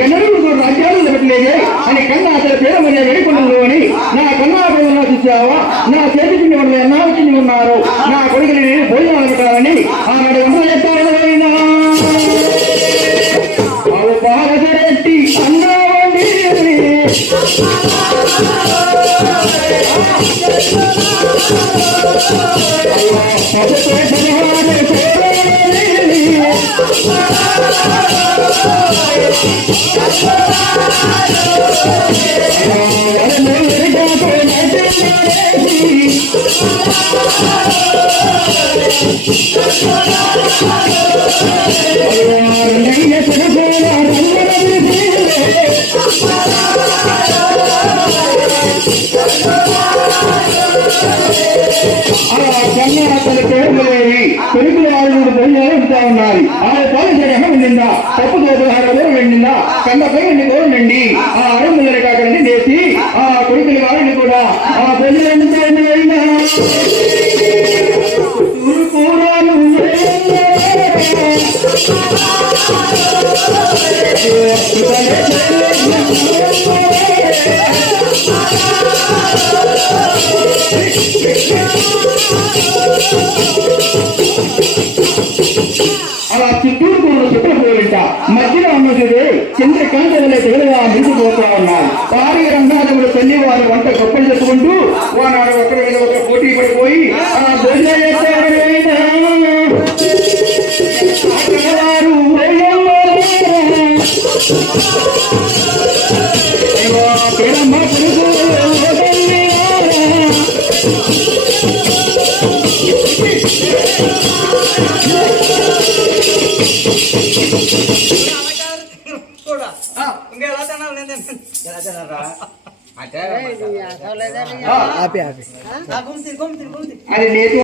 ఎన్నడూ రాజ్యాలు నిలబెట్టలేదే అని కన్నా అసలు పేరమనే వెళ్ళికొండలు అని నా కన్నా పేదన్నా చూసావా నా చేతి పిండి వాళ్ళు ఎన్నా వచ్చింది ఉన్నారు నా కొడుకుని నేను భోజనాలు పెట్టాలని ఆనాడు ఎంత చెప్పారైనా బాలరెడ్డి అన్నావండి కొడుకులు వాళ్ళు బయలుదేరుతా ఉన్నారు ఆ పాలన వెళ్ళిందా తప్పు దోపహారంలో వెళ్ళిందా కండపై వెళ్ళండి ఆ అరుములని కాకండి నేసి ఆ కొడుకుల వారిని కూడా ఆ బయలుదేరుతా వెళ్ళినా అలా చిత్తూరు చెప్పిపోయింట మధ్యలో ఉన్నది చంద్రకాంత వల్ల తెగలుగా మించిపోతా ఉన్నారు భారీ రంగాలు తల్లి వారి వంట గొప్పలు చెప్పుకుంటూ వారు ఒకరి మీద ఒకరు పోటీ పడిపోయి ఆ అది